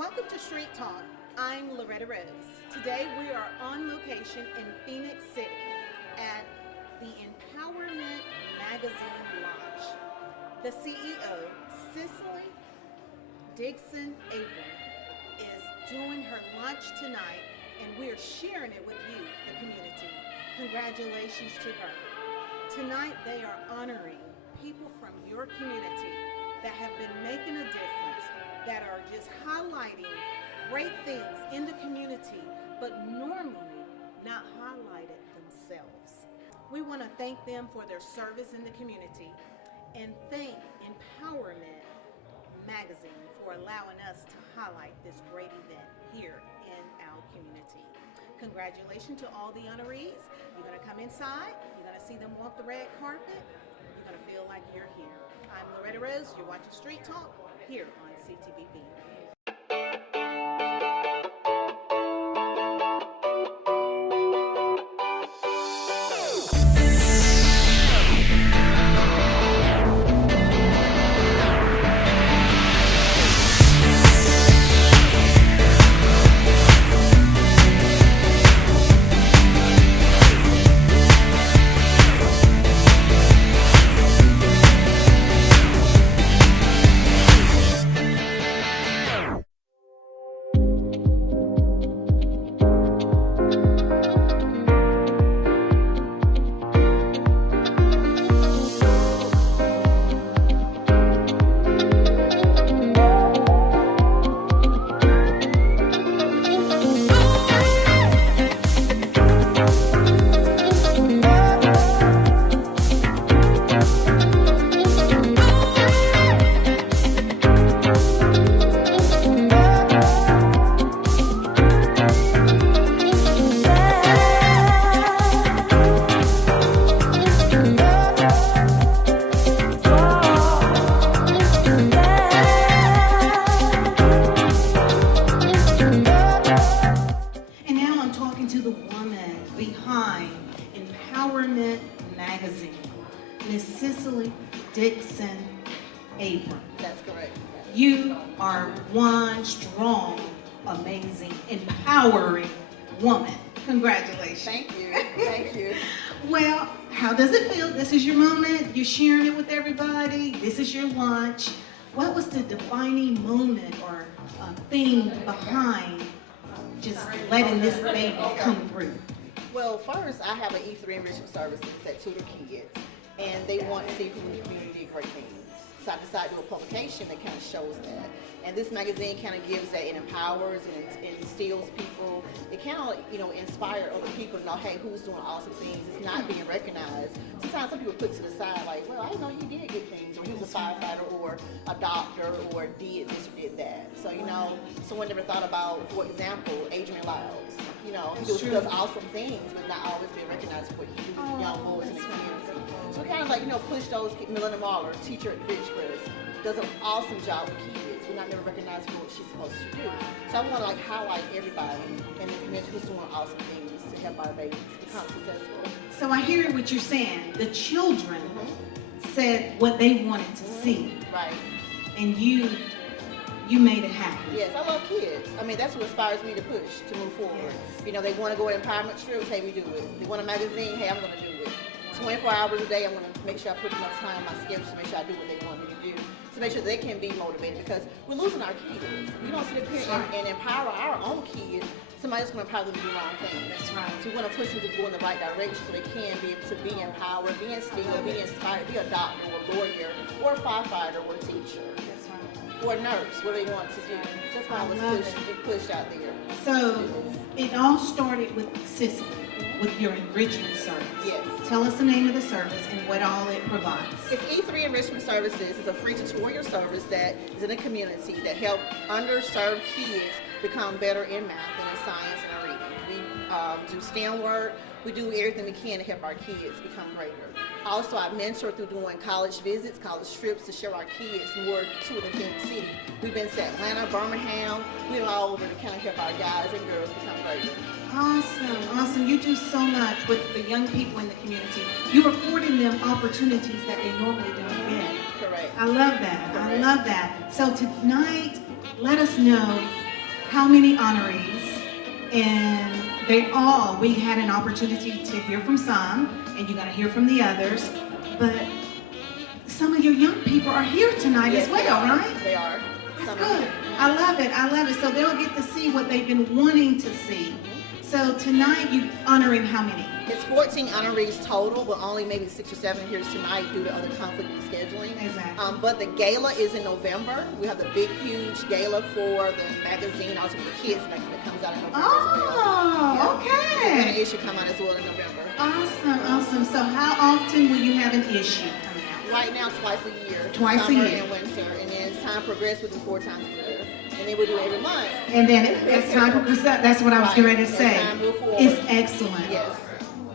Welcome to Street Talk. I'm Loretta Rose. Today we are on location in Phoenix City at the Empowerment Magazine launch. The CEO, Cicely Dixon Abram, is doing her launch tonight, and we're sharing it with you, the community. Congratulations to her. Tonight they are honoring people from your community that have been making a difference, that are just highlighting great things in the community, but normally not highlighted themselves. We want to thank them for their service in the community and thank Empowerment Magazine for allowing us to highlight this great event here in our community. Congratulations to all the honorees. You're going to come inside, you're going to see them walk the red carpet, you're going to feel like you're here. I'm Loretta Rose, you're watching Street Talk here on CTVB. Behind Empowerment Magazine, Miss Cicely Dixon Abram. That's correct. You are one strong, amazing, empowering woman. Congratulations. Thank you. Thank you. Well, how does it feel? This is your moment. You're sharing it with everybody. This is your launch. What was the defining moment or thing behind just letting this baby come through? Well, first, I have an E3 enrichment services that tutor kids, and they want to see who in the community did great things. So I decided to do a publication that kind of shows that. And this magazine kind of gives that, it empowers and it instills people. It kind of, inspire other people to know, hey, who's doing awesome things. It's not being recognized. Sometimes some people put to the side like, well, I didn't know he did good things, or he was a firefighter, or a doctor, or did this or did that. So, someone never thought about, for example, Adrian Lyles. He does awesome things, but not always being recognized for what he do with young boys in the community. So we kind of push those. Melinda Mahler, teacher at Ridgecrest, does an awesome job with kids. We're not never recognized for what she's supposed to do. So I want to highlight everybody in the community who's doing awesome things to help our babies become successful. So I hear what you're saying. The children said what they wanted to see. Right. And you made it happen. Yes, I love kids. I mean, that's what inspires me to push, to move forward. Yes. They want to go to empowerment trips, hey, we do it. They want a magazine, hey, I'm going to do it. 24 hours a day, I'm going to make sure I put enough time in my schedule to make sure I do what they want me to do, to make sure they can be motivated, because we're losing our kids. We don't sit up here and empower our own kids. Somebody's going to empower them to do the wrong thing. That's right. So we want to push them to go in the right direction so they can be able to be empowered, be instilled, be inspired, be a doctor or a lawyer or a firefighter or a teacher. That's right. Or a nurse, what they want to do. That's why I was pushed out there. So it all started with Cicely, with your enrichment service. Yes. Tell us the name of the service and what all it provides. It's E3 Enrichment Services. It's a free tutorial service that is in the community that help underserved kids become better in math and in science and in reading. We do STEM work. We do everything we can to help our kids become greater. Also, I mentor through doing college visits, college trips to show our kids more to the Phoenix City. We've been to Atlanta, Birmingham. We're all over to kind of help our guys and girls become greater. Awesome, awesome. You do so much with the young people in the community. You're affording them opportunities that they normally don't get. Correct. I love that. Correct. I love that. So tonight, let us know how many honorees, and we had an opportunity to hear from some, and you're gonna hear from the others, but some of your young people are here tonight Yes, as well, they are. right? They are. That's Some good. are. I love it. I love it. So they'll get to see what they've been wanting to see. So tonight you honoring how many? It's 14 honorees total, but only maybe 6 or 7 here tonight due to other conflict in scheduling. Exactly. But the gala is in November. We have the big, huge gala for the magazine, also for the kids magazine that comes out in November as well. Oh, Yeah. So okay. an issue come out as well in November. Awesome, awesome. So how often will you have an issue coming out? Right now, twice a year. Twice a summer year. and winter. And then as time progresses, we'll do 4 times a year. And then we do it every month. And then as time progresses, that's what I was Right. getting ready to As say. time move forward. It's excellent. Yes.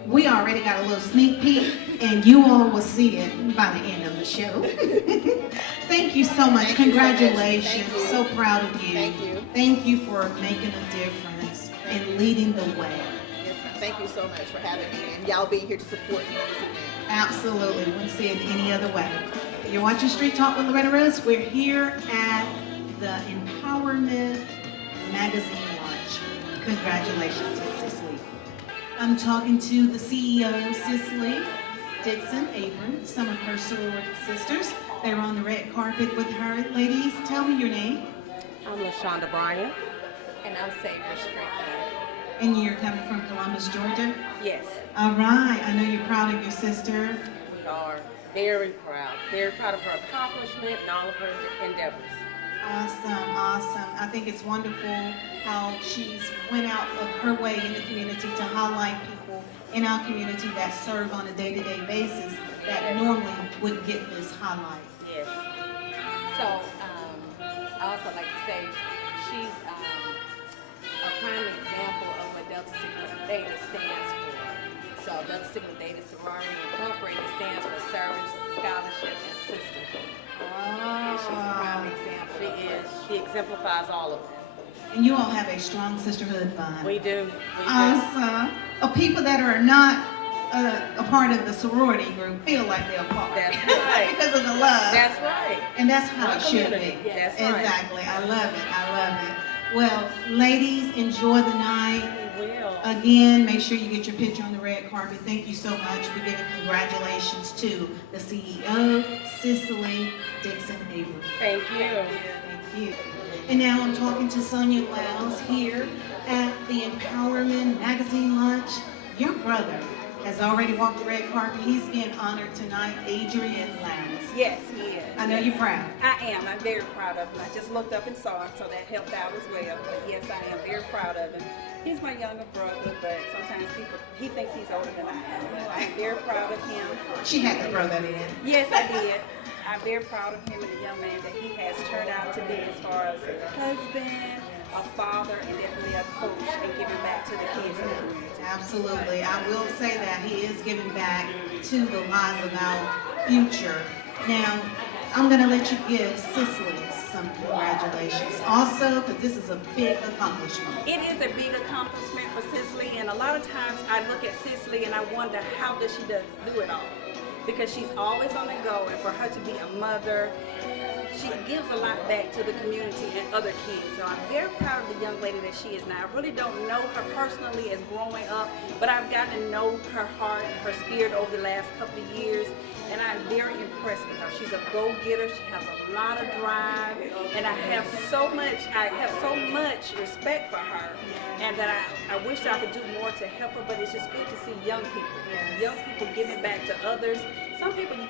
We already got a little sneak peek, and you all will see it by the end of the show. Thank you so much. Thank you so much. Congratulations. Thank you. So proud of you. Thank you. Thank you for making a difference and leading the way. Yes, ma'am. Thank you so much for having me and y'all being here to support me in this event. Absolutely. Wouldn't see it any other way. You're watching Street Talk with Loretta Rose. We're here at the Empowerment Magazine launch. Congratulations to Cicely. I'm talking to the CEO, Cicely Dixon Abram, some of her sorority sisters. They were on the red carpet with her. Ladies, tell me your name. I'm LaShonda Bryant. And I'm Saber Strickland. And you're coming from Columbus, Georgia? Yes, All right. I know you're proud of your sister. we are very proud of her accomplishment and all of her endeavors. Awesome, awesome. I think it's wonderful how she's went out of her way in the community to highlight people in our community that serve on a day-to-day basis that normally wouldn't get this highlight. Yes. So, I also like to say she's a prime example of what Delta Sigma Theta stands for. So, Delta Sigma Theta Sorority Incorporated stands for Service, Scholarship, and Sisterhood. And she's a prime example. She exemplifies all of them. And you all have a strong sisterhood bond. We do. Awesome. People that are not a part of the sorority group feel like they're a part. That's right. Because of the love. That's right. And that's how it should be. Community. That's right. Exactly. I love it. I love it. Well, ladies, enjoy the night. We will. Again, make sure you get your picture on the red carpet. Thank you so much for giving congratulations to the CEO, Cicely Dixon Abram. Thank you. Thank you. And now I'm talking to Sonia Wells here at the Empowerment Magazine launch. Your brother has already walked the red carpet. He's being honored tonight, Adrian Lance. Yes, he is. I know you're proud. I am. I'm very proud of him. I just looked up and saw him, so that helped out as well. But yes, I am very proud of him. He's my younger brother, but sometimes he thinks he's older than I am. I'm very proud of him. She had to throw that in. Yes, I did. I'm very proud of him and the young man that he has turned out to be as far as a husband, a father, and definitely a coach and giving back to the kids in the community. Absolutely. I will say that he is giving back to the lives of our future. Now, I'm going to let you give Cicely some congratulations. Also, because this is a big accomplishment. It is a big accomplishment for Cicely, and a lot of times I look at Cicely and I wonder how does she do it all? Because she's always on the go, and for her to be a mother, she gives a lot back to the community and other kids. So I'm very proud of the young lady that she is now. I really don't know her personally as growing up, but I've gotten to know her heart and her spirit over the last couple of years, and I'm very impressed with her. She's a go-getter. She has a lot of drive, and I have so much respect for her, and that I wish I could do more to help her, but it's just good to see young people. Young people giving back to others.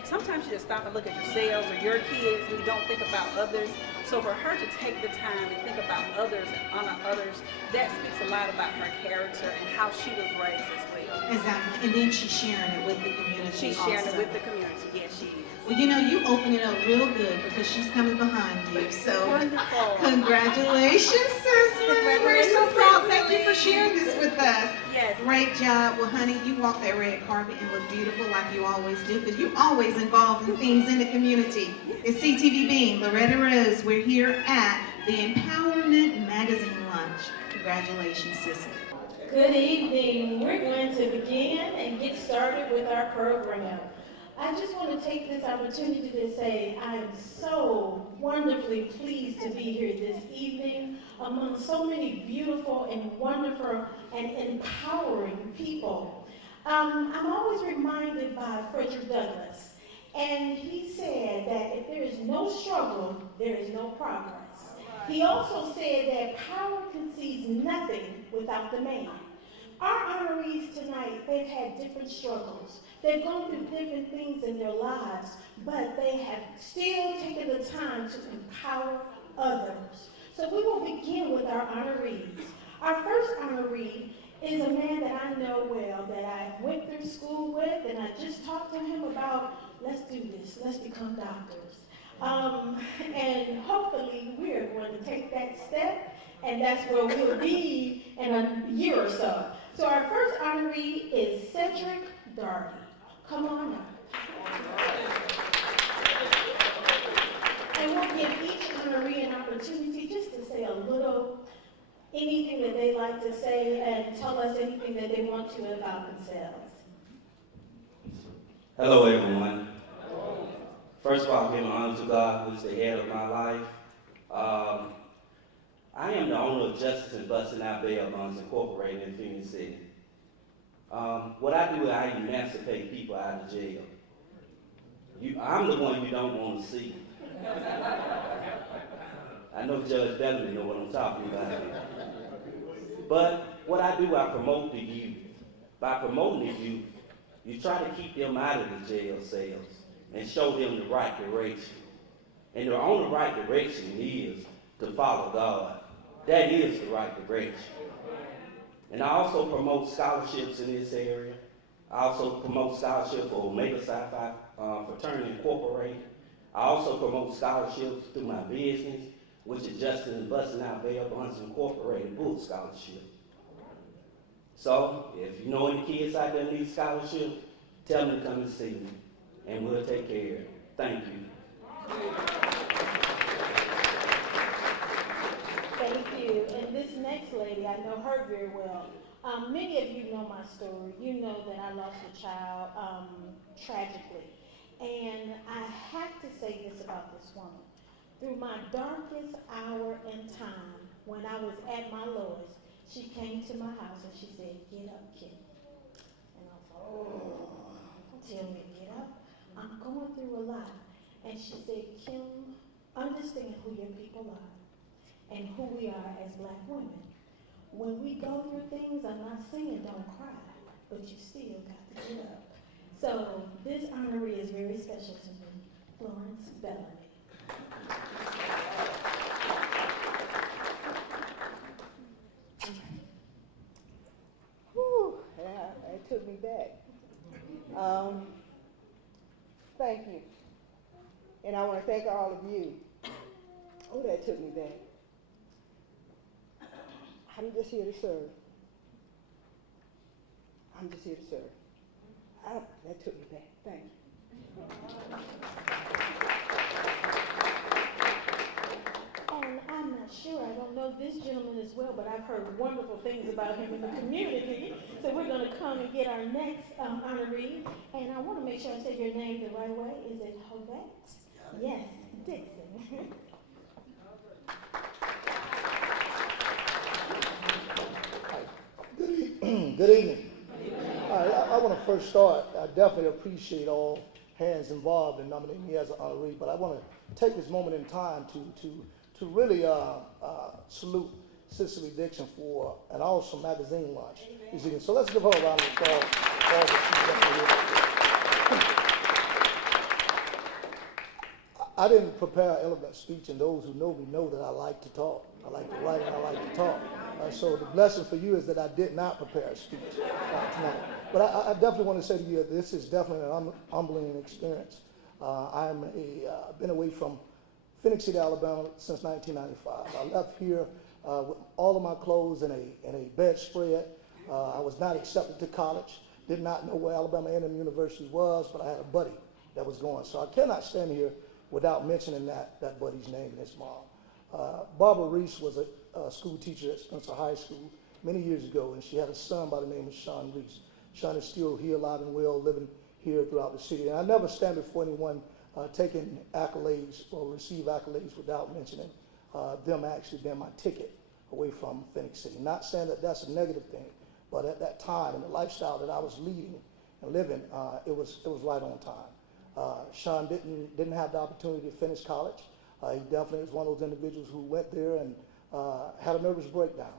Sometimes you just stop and look at yourselves or your kids and you don't think about others. So for her to take the time to think about others and honor others, that speaks a lot about her character and how she was raised as well. Exactly. And then she's sharing it with the community. She's sharing also. it with the community. Yes, she is. Well, you know, you open it up real good because she's coming behind you. So, Wonderful. congratulations, Cicely. We're so proud. Thank you for sharing this with us. Yes. Great job. Well, honey, you walked that red carpet and look beautiful like you always do because you're always involved in things in the community. It's CTV Beam, Loretta Rose. We're here at the Empowerment Magazine launch. Congratulations, Cicely. Good evening. We're going to begin and get started with our program. I just want to take this opportunity to say I am so wonderfully pleased to be here this evening. among so many beautiful and wonderful and empowering people. I'm always reminded by Frederick Douglass, and he said that if there is no struggle, there is no progress. He also said that power concedes nothing without the man. Our honorees tonight, they've had different struggles. They've gone through different things in their lives, but they have still taken the time to empower others. So we will begin with our honorees. Our first honoree is a man that I know well, that I went through school with, and I just talked to him about, let's do this, let's become doctors. And hopefully we're going to take that step, and that's where we'll be in a year or so. So our first honoree is Cedric Darby. Come on up. And we'll give each honoree an opportunity just to say a little, anything that they like to say, and tell us anything that they want to about themselves. Hello, everyone. First of all, giving honor to God, who is the head of my life. I am the owner of Justice and Busting Out Bail Bonds Incorporated in Phoenix City. What I do is I emancipate people out of jail. I'm the one you don't want to see. I know Judge Bellamy know what I'm talking about. But what I do, I promote the youth. By promoting the youth, you try to keep them out of the jail cells and show them the right direction. And the only right direction is to follow God. That is the right direction. And I also promote scholarships in this area. I also promote scholarships for Omega Psi Phi Fraternity Incorporated. I also promote scholarships through my business, which is Justice and Busting Out Bail Bonds Incorporated Book Scholarship. So, if you know any kids out there need scholarships, tell them to come and see me, and we'll take care of it. Thank you. Thank you. And this next lady, I know her very well. Many of you know my story. You know that I lost a child tragically. And I have to say this about this woman. Through my darkest hour in time, when I was at my lowest, she came to my house and she said, "Get up, Kim." And I was like, "Oh, don't tell me to get up. I'm going through a lot." And she said, "Kim, understand who your people are and who we are as black women. When we go through things, I'm not saying don't cry, but you still got to get up." So this honoree is very special to me, Florence Bellamy. Whew, yeah, it took me back. Thank you. And I want to thank all of you. Oh, that took me back. I'm just here to serve. I'm just here to serve. That took me back. Thank you. And I'm not sure, I don't know this gentleman as well, but I've heard wonderful things about him in the community. So we're going to come and get our next honoree. And I want to make sure I say your name the right way. Is it Hovette? Yes, Dixon. Good evening. I want to first start. I definitely appreciate all hands involved in nominating me as an honoree, but I want to take this moment in time to really salute Cicely Dixon for an awesome magazine launch this evening. So let's give her a round of applause for all that she's done here. I didn't prepare an elegant speech, and those who know me know that I like to talk. I like to write and I like to talk. So the blessing for you is that I did not prepare a speech tonight. But I definitely want to say to you that this is definitely an humbling experience. I've been away from Phoenix City, Alabama since 1995. I left here with all of my clothes in a bedspread. I was not accepted to college. Did not know where Alabama A&M University was, but I had a buddy that was going. So I cannot stand here without mentioning that buddy's name and his mom. Barbara Reese was a school teacher at Spencer High School many years ago, and she had a son by the name of Sean Reese. Sean is still here, alive and well, living here throughout the city. And I never stand before anyone taking accolades or receive accolades without mentioning them actually being my ticket away from Phoenix City. Not saying that that's a negative thing, but at that time and the lifestyle that I was leading and living, it was right on time. Sean didn't have the opportunity to finish college. He definitely was one of those individuals who went there and had a nervous breakdown.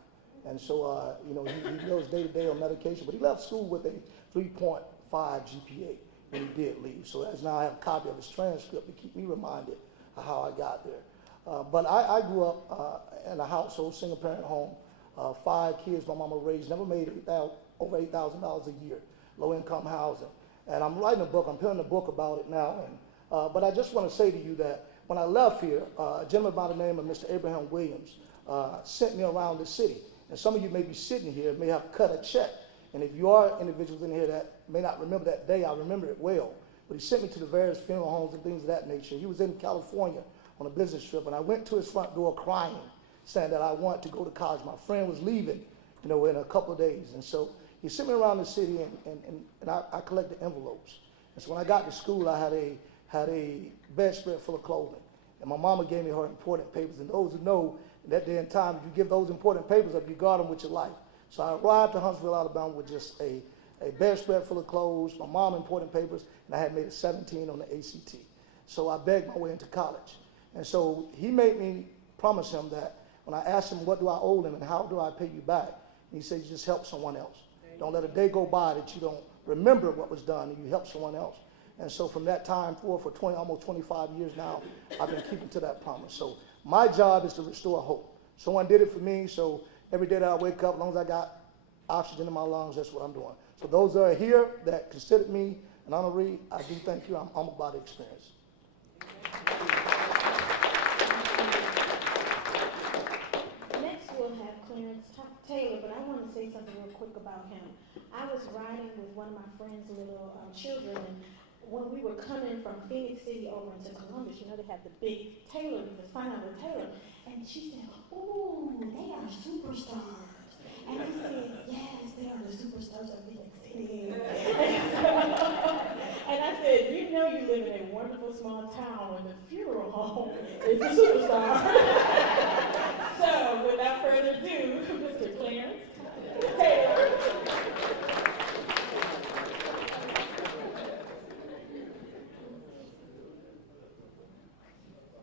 And so, you know, he goes day to day on medication, but he left school with a 3.5 GPA when he did leave. So as now I have a copy of his transcript to keep me reminded of how I got there. But I grew up in a household, single parent home, 5 kids my mama raised, never made over $8,000 a year, low income housing. And I'm writing a book, I'm penning a book about it now. And, but I just want to say to you that when I left here, a gentleman by the name of Mr. Abraham Williams sent me around the city. And some of you may be sitting here, may have cut a check. And if you are individuals in here that may not remember that day, I remember it well. But he sent me to the various funeral homes and things of that nature. He was in California on a business trip, and I went to his front door crying, saying that I want to go to college. My friend was leaving, you know, in a couple of days. And so he sent me around the city, and I collected envelopes. And so when I got to school, I had a bedspread full of clothing. And my mama gave me her important papers. And those who know, in that day and time, if you give those important papers up, you guard them with your life. So I arrived to Huntsville, Alabama with just a bedspread full of clothes, my mom important papers, and I had made a 17 on the ACT. So I begged my way into college. And so he made me promise him that when I asked him what do I owe him and how do I pay you back, he said you just help someone else. Don't let a day go by that you don't remember what was done and you help someone else. And so from that time forward, for almost 25 years now, I've been keeping to that promise. So my job is to restore hope. Someone did it for me, so every day that I wake up, as long as I got oxygen in my lungs, that's what I'm doing. So those that are here that considered me an honoree, I do thank you. I'm humbled by the experience. Next we'll have Clarence Taylor, but I want to say something real quick about him. I was riding with one of my friend's little children, and when we were coming from Phoenix City over into Columbus, you know, they have the big Taylor, the sign of the Taylor, and she said, "Ooh, they are superstars." And I said, "Yes, they are the superstars of Phoenix City." And I said, "You know you live in a wonderful small town where the funeral home is the superstar." So, without further ado, Mr. Clarence Taylor.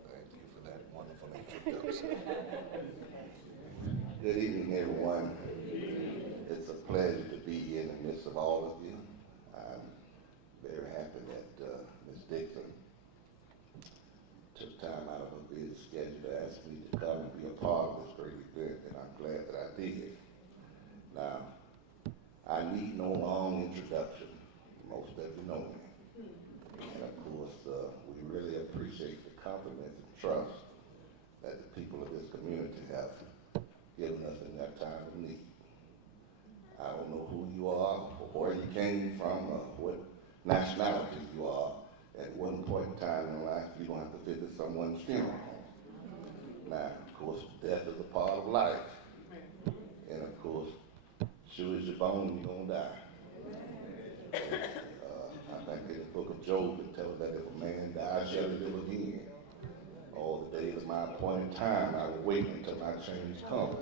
Thank you for that wonderful introduction. Good evening, everyone. It's a pleasure to be in the midst of all of you. I'm very happy that Ms. Dixon took time out of her busy schedule to ask me to come and be a part of this great event, and I'm glad that I did. Now, I need no long introduction. Most of you know me. And of course, we really appreciate the confidence and trust that the people of this community have given us in that time of need. I don't know who you are, or where you came from, or what nationality you are. At one point in time in life, you don't have to visit someone's funeral home. Now, of course, death is a part of life. And of course, sure as you're born, you're going to die. I think in the book of Job, it tells that if a man dies, shall he live again. All the days of my appointed time, I will wait until my change comes.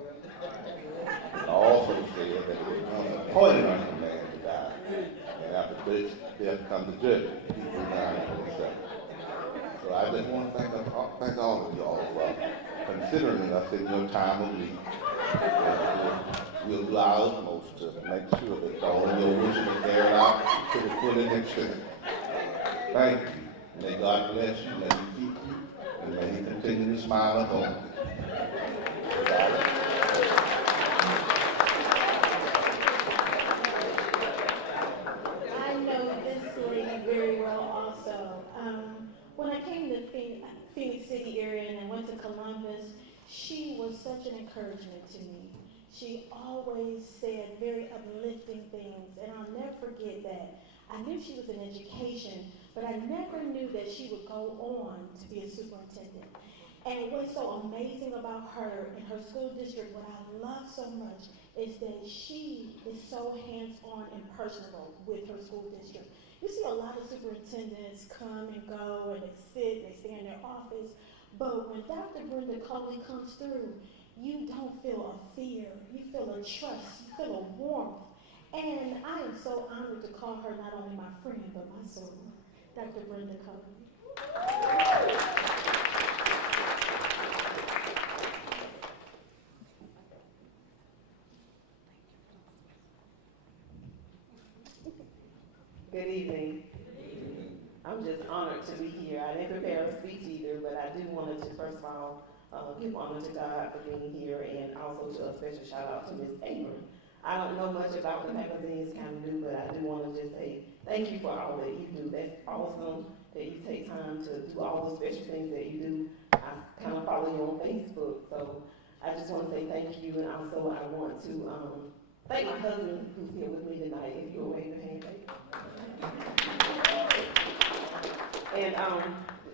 I also said that it was appointed unto man to die. And after this, death comes the judgment. Hebrews 9:27. So I just want to thank all of y'all for considering us in your time of need. We'll do our utmost to make sure that all of your wishes are carried out to the fullest extent. Thank you. May God bless you, may He keep you, and may He continue to smile upon you. I know this lady very well also. When I came to Phoenix City area and I went to Columbus, she was such an encouragement to me. She always said very uplifting things, and I'll never forget that. I knew she was in education, but I never knew that she would go on to be a superintendent. And what's so amazing about her and her school district, what I love so much, is that she is so hands-on and personable with her school district. You see a lot of superintendents come and go, and they sit, they stay in their office, but when Dr. Brenda Coley comes through, you don't feel a fear. You feel a trust. You feel a warmth. And I am so honored to call her not only my friend, but my soul, Dr. Brenda Cody. Good evening. I'm just honored to be here. I didn't prepare a speech either, but I do want to first of all give honor to God for being here, and also to a special shout out to Ms. Abram. I don't know much about the magazine, it's kind of new, but I do want to just say thank you for all that you do. That's awesome that you take time to do all the special things that you do. I kind of follow you on Facebook, so I just want to say thank you, and also I want to thank my husband who's here with me tonight. If you'll wave your hand, baby. And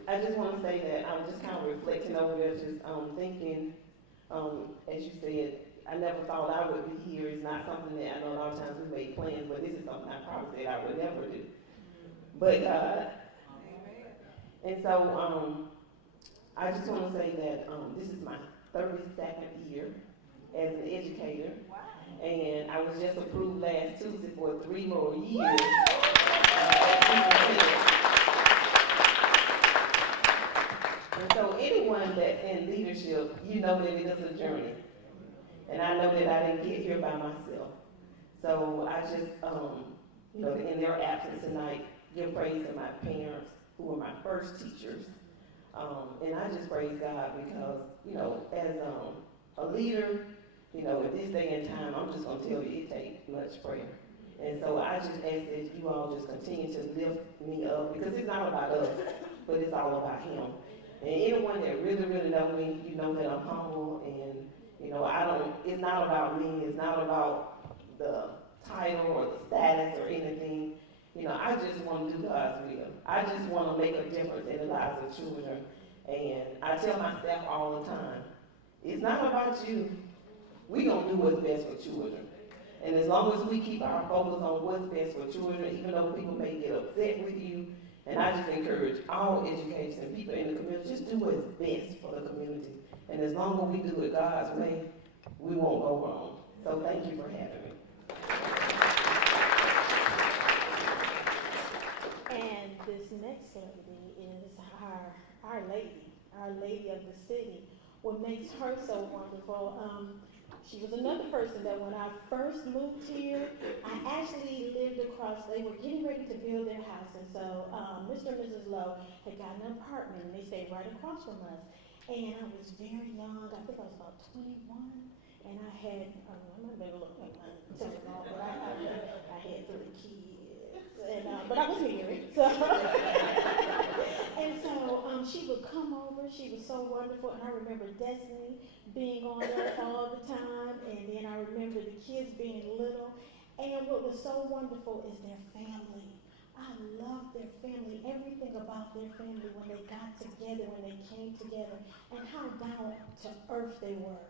I just want to say that I was just kind of reflecting over there, just thinking, as you said, I never thought I would be here. It's not something that I know a lot of times we make plans, but this is something I probably said I would never do. But God. And so I just want to say that this is my 32nd year as an educator. And I was just approved last Tuesday for 3 more years. And so anyone that's in leadership, you know that it is a journey. And I know that I didn't get here by myself. So I just, in their absence tonight, give praise to my parents, who were my first teachers. And I just praise God because, as a leader, at this day and time, I'm just going to tell you, it takes much prayer. And so I just ask that you all just continue to lift me up, because it's not about us, but it's all about Him. And anyone that really, really knows me, you know that I'm humble, and it's not about me, it's not about the title or the status or anything. I just want to do God's will. I just want to make a difference in the lives of children. And I tell my staff all the time, it's not about you. We're going to do what's best for children. And as long as we keep our focus on what's best for children, even though people may get upset with you, and I just encourage all educators and people in the community, just do what's best for the community. And as long as we do it God's way, we won't go wrong. So thank you for having me. And this next lady is our lady of the city. What makes her so wonderful, she was another person that when I first moved here, I actually lived across, they were getting ready to build their house, and so Mr. and Mrs. Lowe had gotten an apartment, and they stayed right across from us. And I was very young, I think I was about 21, and I had, I might have been look like mine, but I had 3 kids, and, but I was married, so. And so she would come over, she was so wonderful, and I remember Destiny being on there all the time, and then I remember the kids being little, and what was so wonderful is their family. I loved their family, everything about their family when they got together, when they came together, and how down to earth they were.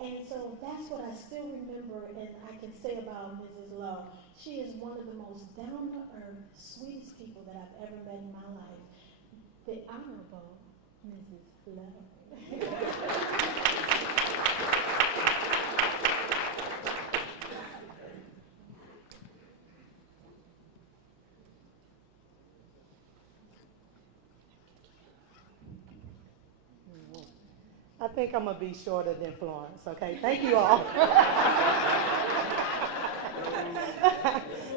And so that's what I still remember, and I can say about Mrs. Lowe. She is one of the most down-to-earth, sweetest people that I've ever met in my life. The Honorable Mrs. Lowe. I think I'm going to be shorter than Florence, okay? Thank you all.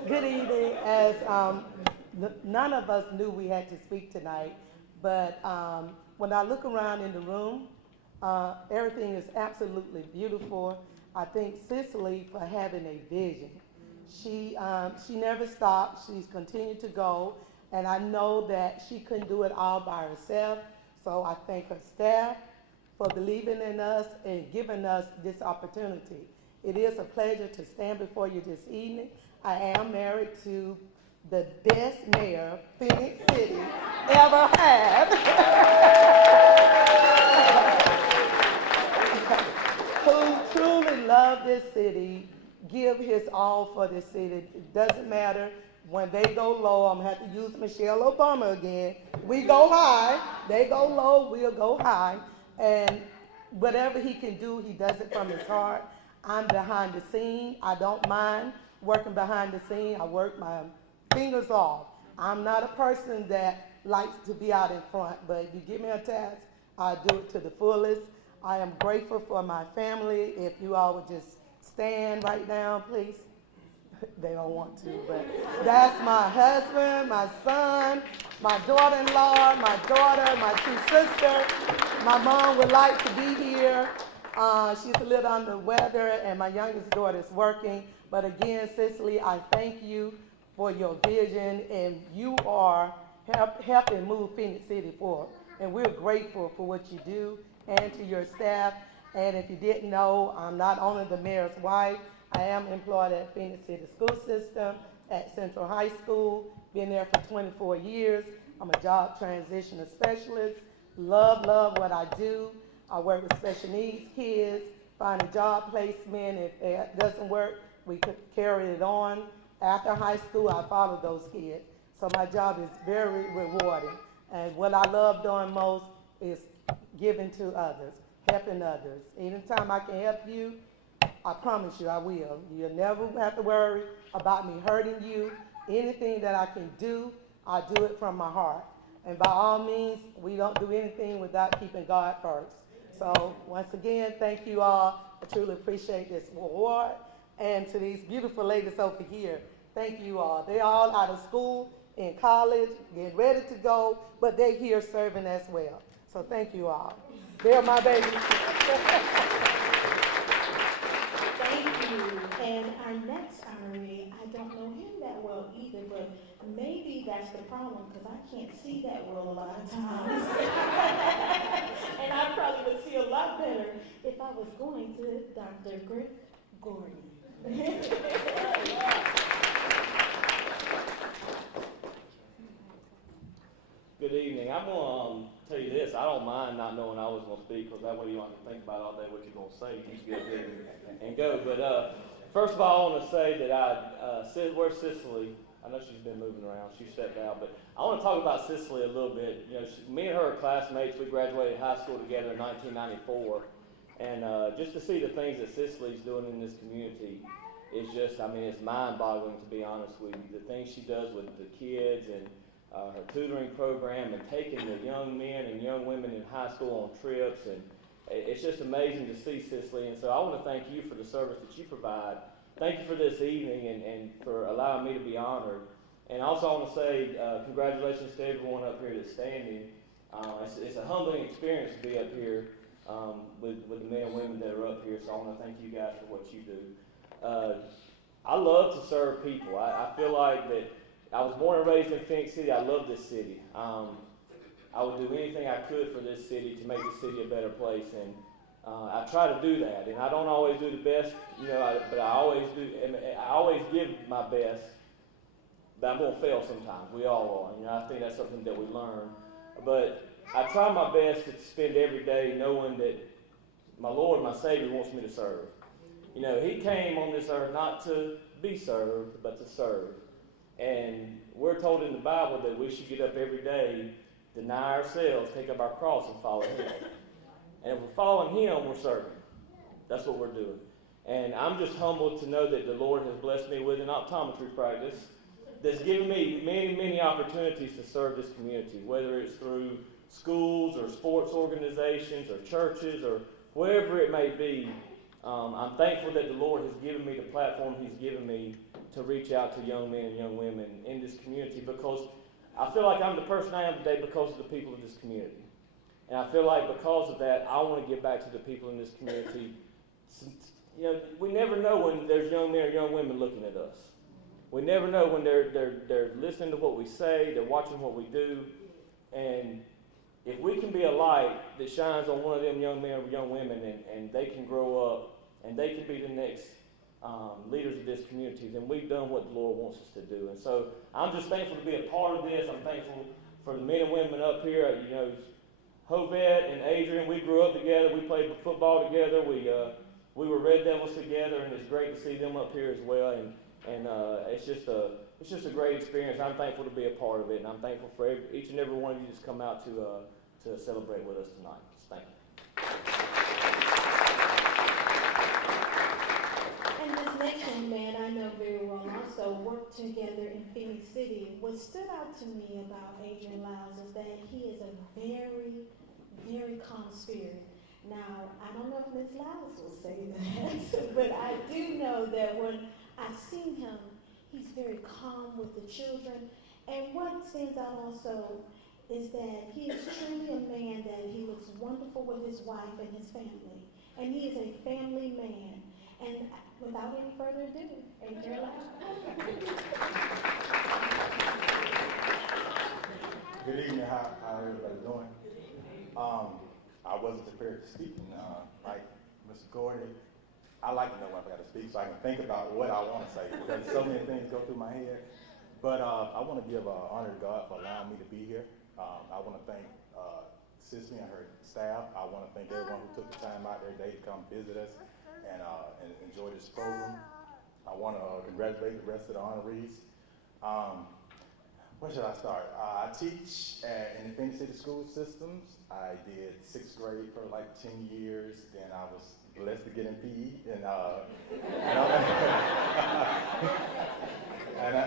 Good evening. As none of us knew we had to speak tonight, but when I look around in the room, everything is absolutely beautiful. I thank Cicely for having a vision. She never stopped. She's continued to go, and I know that she couldn't do it all by herself, so I thank her staff for believing in us and giving us this opportunity. It is a pleasure to stand before you this evening. I am married to the best mayor Phoenix City ever had, who truly loved this city, give his all for this city. It doesn't matter. When they go low, I'm going to have to use Michelle Obama again. We go high, they go low, we'll go high. And whatever he can do, he does it from his heart. I'm behind the scene. I don't mind working behind the scene. I work my fingers off. I'm not a person that likes to be out in front, but if you give me a task, I do it to the fullest. I am grateful for my family. If you all would just stand right now, please. They don't want to, but that's my husband, my son, my daughter-in-law, my daughter, my two sisters. My mom would like to be here. She's a little under the weather, and my youngest daughter is working. But again, Cicely, I thank you for your vision, and you are helping move Phoenix City forward. And we're grateful for what you do and to your staff. And if you didn't know, I'm not only the mayor's wife, I am employed at Phoenix City School System at Central High School. Been there for 24 years. I'm a job transition specialist. Love what I do. I work with special needs kids, find a job placement. If it doesn't work, we could carry it on. After high school, I follow those kids. So my job is very rewarding. And what I love doing most is giving to others, helping others. Anytime I can help you, I promise you I will. You'll never have to worry about me hurting you. Anything that I can do, I do it from my heart. And by all means, we don't do anything without keeping God first. So once again, thank you all. I truly appreciate this award. And to these beautiful ladies over here, thank you all. They're all out of school, in college, getting ready to go, but they're here serving as well. So thank you all. They're my babies. Thank you. And our next honoree, I don't know him that well either, but maybe that's the problem because I can't see that well a lot of times. And I probably would see a lot better if I was going to Dr. Griff Gordon. Good evening. I'm going to tell you this. I don't mind not knowing I was going to speak because that way you don't have to think about all day what you're going to say. You just get up there and go. But first of all, I want to say that where's Cicely? I know she's been moving around. She stepped out. But I want to talk about Cicely a little bit. You know, me and her are classmates. We graduated high school together in 1994. And just to see the things that Cicely's doing in this community is just, I mean, it's mind-boggling to be honest with you. The things she does with the kids and her tutoring program and taking the young men and young women in high school on trips, and it's just amazing to see, Cicely. And so I want to thank you for the service that you provide. Thank you for this evening and for allowing me to be honored. And also I want to say congratulations to everyone up here that's standing. It's a humbling experience to be up here with the men and women that are up here, so I want to thank you guys for what you do. I love to serve people. I feel like that I was born and raised in Phoenix City. I love this city. I would do anything I could for this city to make the city a better place, and I try to do that. And I don't always do the best, you know, but I always do. And I always give my best, but I'm gonna fail sometimes. We all are. You know, I think that's something that we learn. But I try my best to spend every day knowing that my Lord, my Savior, wants me to serve. You know, He came on this earth not to be served, but to serve. And we're told in the Bible that we should get up every day, deny ourselves, take up our cross, and follow Him. And if we're following Him, we're serving. That's what we're doing. And I'm just humbled to know that the Lord has blessed me with an optometry practice that's given me many, many opportunities to serve this community, whether it's through schools or sports organizations or churches or wherever it may be. I'm thankful that the Lord has given me the platform He's given me to reach out to young men and young women in this community, because I feel like I'm the person I am today because of the people of this community. And I feel like because of that, I want to give back to the people in this community. You know, we never know when there's young men or young women looking at us. We never know when they're listening to what we say, they're watching what we do. And if we can be a light that shines on one of them young men or young women, and they can grow up and they can be the next leaders of this community, then we've done what the Lord wants us to do. And so I'm just thankful to be a part of this. I'm thankful for the men and women up here. You know, Hovette and Adrian, we grew up together. We played football together. We were Red Devils together, and it's great to see them up here as well. And it's just a great experience. I'm thankful to be a part of it, and I'm thankful for each and every one of you that's come out to celebrate with us tonight. Just thank you. City, what stood out to me about Adrian Lyles is that he is a very, very calm spirit. Now, I don't know if Ms. Lyles will say that, but I do know that when I've seen him, he's very calm with the children. And what stands out also is that he is truly a man that he looks wonderful with his wife and his family. And he is a family man. And without any further ado, Adrian Lyles. Good evening, how everybody doing? I wasn't prepared to speak, and like Mr. Gordy, I like to know when I've got to speak so I can think about what I want to say, because so many things go through my head. But I want to give honor to God for allowing me to be here. I want to thank Cicely and her staff. I want to thank everyone who took the time out their day to come visit us and enjoy this program. I want to congratulate the rest of the honorees. Where should I start? I teach in the Phoenix City School Systems. I did 6th grade for like 10 years. Then I was blessed to get in PE, and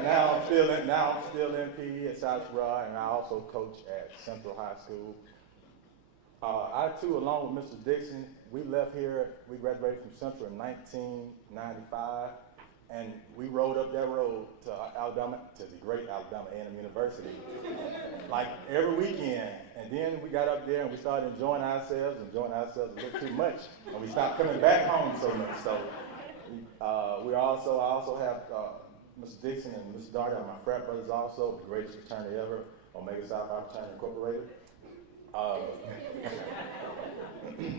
now I'm still in PE at South Broad, and I also coach at Central High School. I too, along with Mr. Dixon, we left here. We graduated from Central in 1995. And we rode up that road to Alabama, to the great Alabama A&M University, like every weekend. And then we got up there and we started enjoying ourselves a little too much. And we stopped coming back home so much. So I also have Mr. Dixon and Mr. Daugherty are my frat brothers also, the greatest fraternity ever, Omega Psi Phi Fraternity Incorporated.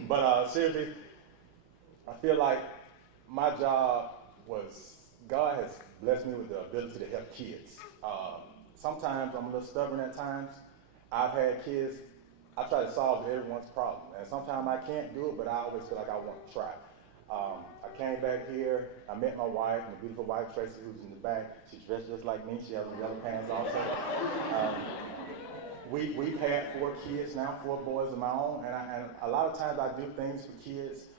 But seriously, I feel like my job was, God has blessed me with the ability to help kids. Sometimes I'm a little stubborn at times. I've had kids, I try to solve everyone's problem. And sometimes I can't do it, but I always feel like I want to try. I came back here, I met my wife, my beautiful wife, Tracy, who's in the back. She's dressed just like me, she has the yellow pants also. We've had 4 kids now, 4 boys of my own, and a lot of times I do things for kids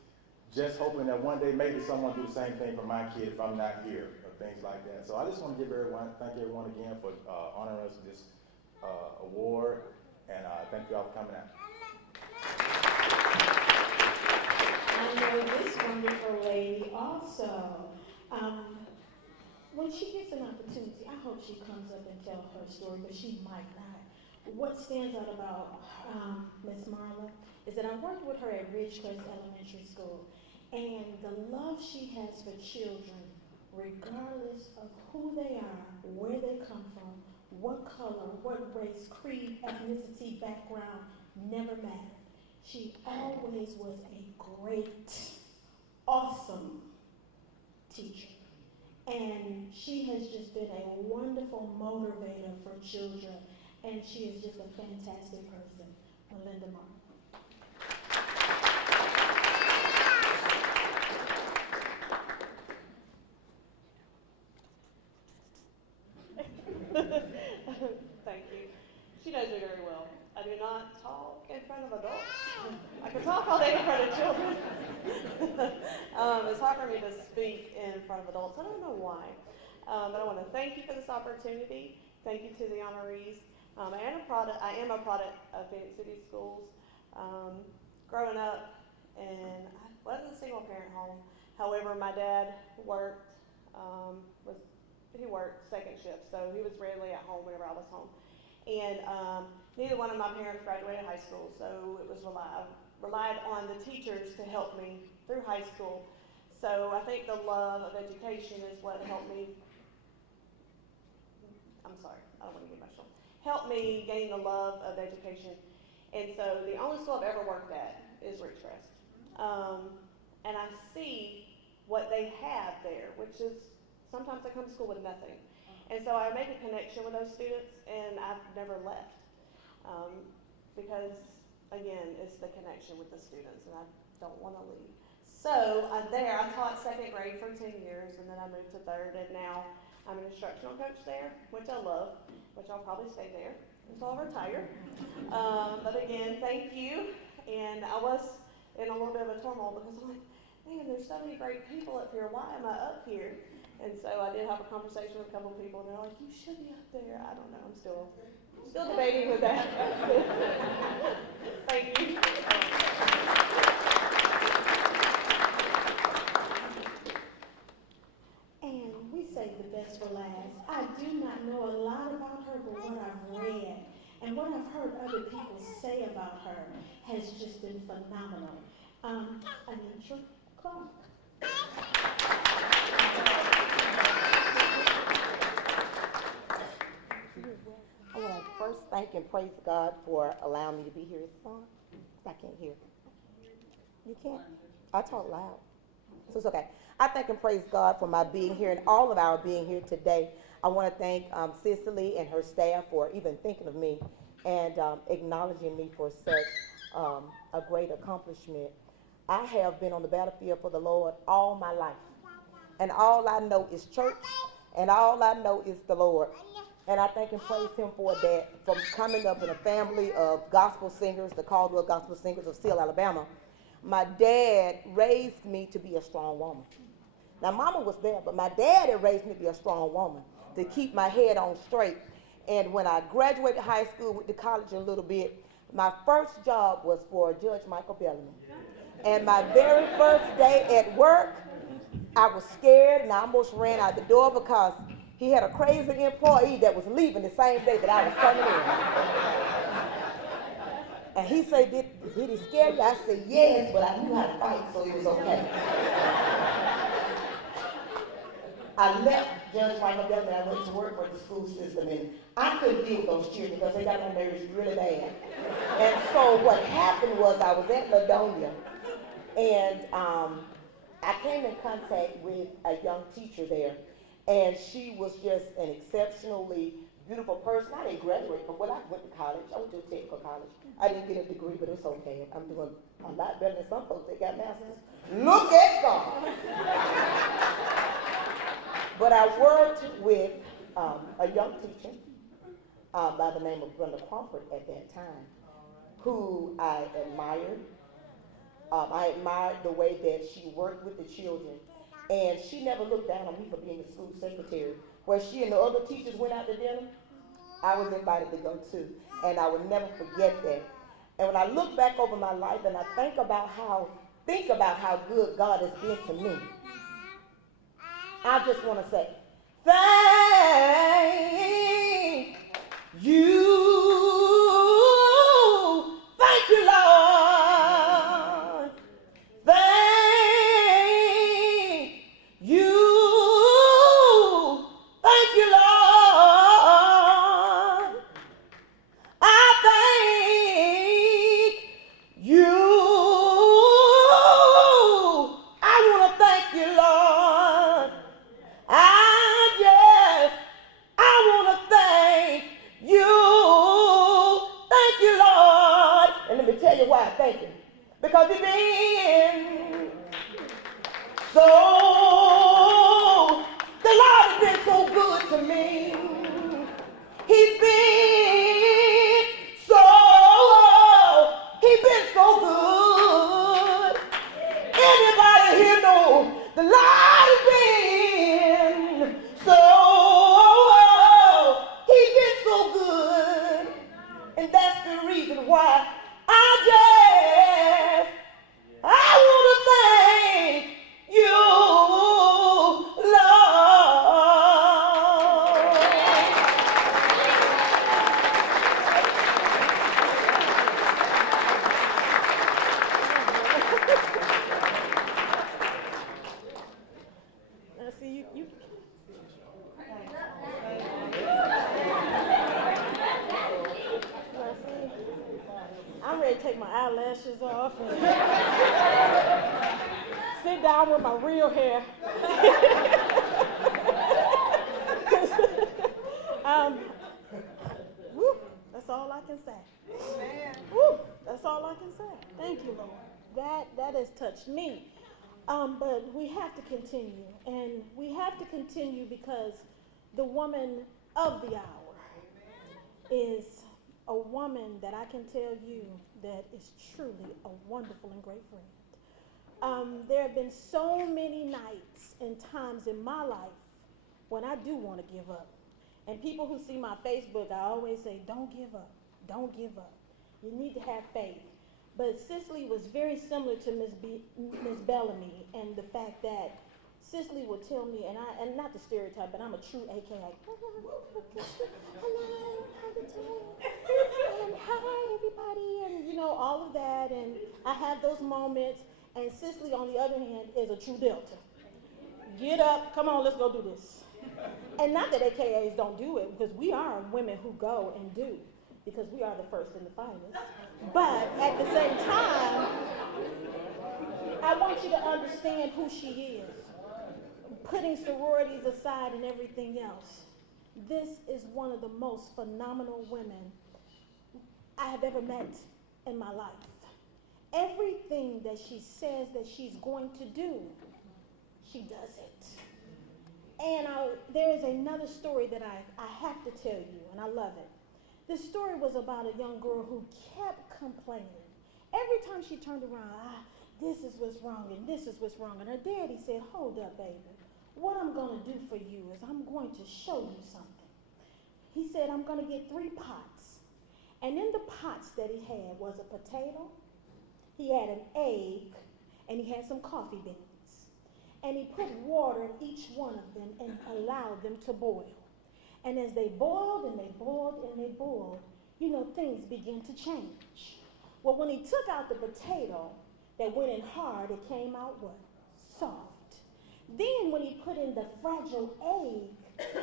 just hoping that one day maybe someone do the same thing for my kid if I'm not here, or things like that. So I just want to thank everyone again for honoring us with this award, and thank you all for coming out. I know this wonderful lady also. When she gets an opportunity, I hope she comes up and tells her story, but she might not. What stands out about Miss Marla is that I worked with her at Ridgecrest Elementary School, and the love she has for children, regardless of who they are, where they come from, what color, what race, creed, ethnicity, background, never mattered. She always was a great, awesome teacher. And she has just been a wonderful motivator for children, and she is just a fantastic person. Melinda Martin. Thank you. She knows me very well. I do not talk in front of adults. I can talk all day in front of children. It's hard for me to speak in front of adults. I don't know why. But I want to thank you for this opportunity. Thank you to the honorees. I am a product of Phoenix City Schools. Growing up, and I wasn't a single parent home. However, my dad worked, he worked second shift, so he was rarely at home whenever I was home. And neither one of my parents graduated high school, so it was relied on the teachers to help me through high school. So I think the love of education is what helped me, I don't want to get emotional, helped me gain the love of education. And so the only school I've ever worked at is Ridgecrest. And I see what they have there, which is sometimes they come to school with nothing. And so I make a connection with those students, and I've never left. Because, again, it's the connection with the students, and I don't want to leave. So I taught second grade for 10 years, and then I moved to third, and now I'm an instructional coach there, which I love, which I'll probably stay there until I retire. But again, thank you. And I was in a little bit of a turmoil because I'm like, man, there's so many great people up here. Why am I up here? And so I did have a conversation with a couple of people, and they're like, you should be up there. I don't know. I'm still debating with that. Thank you. And we say the best for last. I do not know a lot about her, but what I've read and what I've heard other people say about her has just been phenomenal. Anisha Clark. I want to first thank and praise God for allowing me to be here. Is it on? I can't hear. You can't? I talk loud. So it's okay. I thank and praise God for my being here and all of our being here today. I want to thank Cicely and her staff for even thinking of me and acknowledging me for such a great accomplishment. I have been on the battlefield for the Lord all my life. And all I know is church, and all I know is the Lord. And I thank and praise him for that, from coming up in a family of gospel singers, the Caldwell Gospel Singers of Seal, Alabama. My dad raised me to be a strong woman. Now, mama was there, but my dad had raised me to be a strong woman, to keep my head on straight. And when I graduated high school, went to college a little bit, my first job was for Judge Michael Bellamy. And my very first day at work, I was scared and I almost ran out the door because he had a crazy employee that was leaving the same day that I was coming in. And he said, did he scare you? I said, yes, but I knew how to fight, so it was okay. I left Judge Michael Bellamy and I went to work for the school system, and I couldn't deal with those children because they got on my nerves really bad. And so what happened was I was at Ladonia, and I came in contact with a young teacher there, and she was just an exceptionally beautiful person. I didn't graduate from, well, I went to college. I went to a technical college. I didn't get a degree, but it's okay. I'm doing a lot better than some folks that got masters. Look at God. But I worked with a young teacher by the name of Brenda Crawford at that time, who I admired. I admired the way that she worked with the children. And she never looked down on me for being the school secretary. Where she and the other teachers went out to dinner, I was invited to go too. And I will never forget that. And when I look back over my life and I think about how good God has been to me, I just want to say, thank you. Thank you, Lord. Thank you. Thank you, Lord. I thank you. I want to thank you, Lord. I want to thank you. Thank you, Lord. And let me tell you why I thank you. Because you've been so, the Lord has been so good to me. He's been so good. Anybody here know the Lord has been so, he's been so good. And that's the reason why I want to thank you, Now see, you. I'm ready to take my eyelashes off and sit down with my real hair. Woo, that's all I can say. Woo, that's all I can say. Thank you, Lord. That has touched me. But we have to continue, and we have to continue because the woman of the hour is a woman that I can tell you that is truly a wonderful and great friend. There have been so many nights and times in my life when I do want to give up. And people who see my Facebook, I always say, don't give up. Don't give up. You need to have faith. But Cicely was very similar to Miss Bellamy, and the fact that Cicely would tell me, and not the stereotype, but I'm a true AKA. Hello, how you doing? And hi, everybody, and you know, all of that. And I have those moments. And Cicely, on the other hand, is a true Delta. Get up, come on, let's go do this. And not that AKAs don't do it, because we are women who go and do, because we are the first and the finest. But at the same time, I want you to understand who she is. Putting sororities aside and everything else, this is one of the most phenomenal women I have ever met in my life. Everything that she says that she's going to do, she does it. And there is another story that I have to tell you, and I love it. This story was about a young girl who kept complaining. Every time she turned around, this is what's wrong, and this is what's wrong. And her daddy said, hold up, baby. What I'm going to do for you is I'm going to show you something. He said, I'm going to get 3 pots. And in the pots that he had was a potato, he had an egg, and he had some coffee beans. And he put water in each one of them and allowed them to boil. And as they boiled and they boiled and they boiled, you know, things began to change. Well, when he took out the potato that went in hard, it came out what? Soft. Then when he put in the fragile egg,